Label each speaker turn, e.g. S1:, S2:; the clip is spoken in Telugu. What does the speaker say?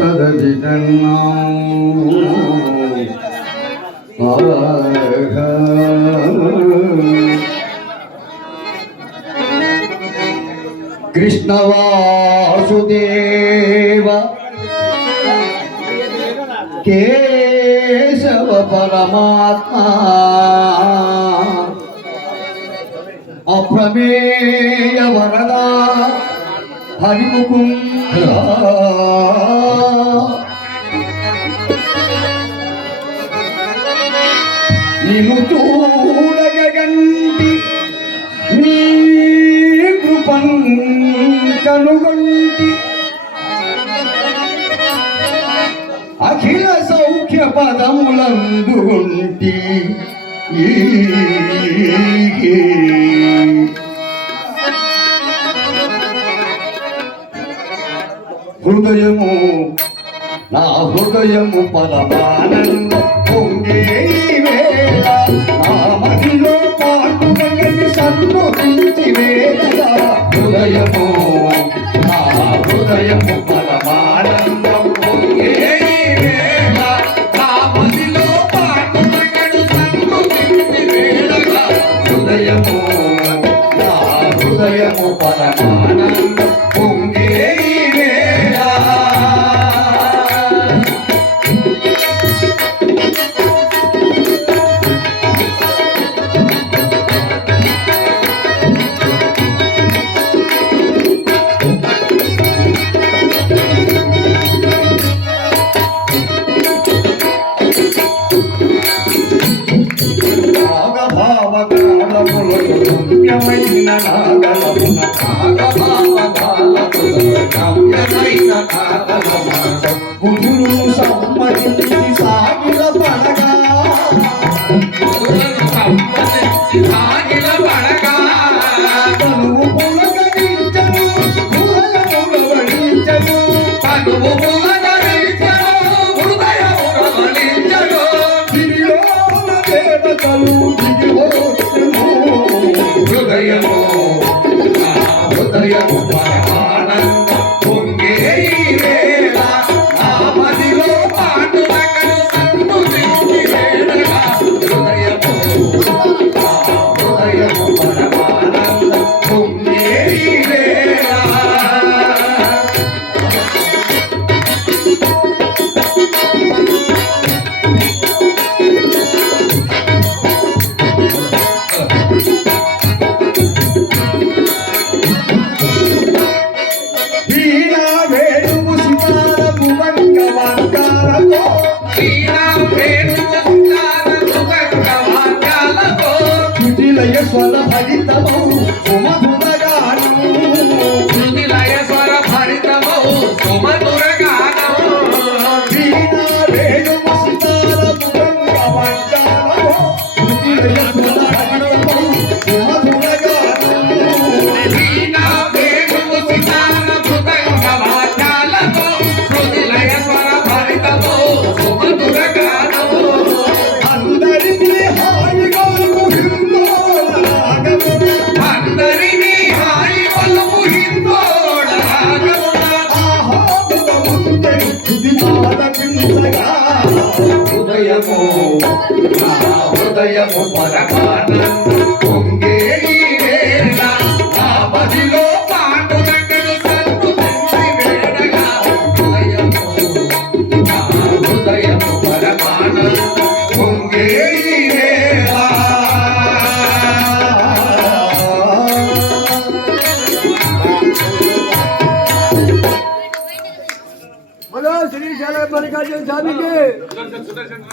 S1: తదవిదన్నా కృష్ణ కేశవ పరమాత్మా. అప్రమేయ వరదా హరిముకుంద. నిను తూడగంటి నీ కృపం కనుగొంటి అఖిల సౌఖ్య పదములందుంటి హృదయము నా హృదయము పరమానంద హృదయము పరమానందం నాగభావకాలములకు నాగలమున నాగభావకాలములకు రమ్యమైన నాగలమున బుధులు கைய சொல்ல படித்தமும்
S2: హృదయము నా హృదయము పరమానంద పొంగే ఈ వేళ నా మదిలో పాటునకను సంతుతించి వేడగా హృదయము నా హృదయము పరమానంద పొంగే ఈ వేళ
S3: बोलो श्री शैल मल्लिकार्जुन स्वामी की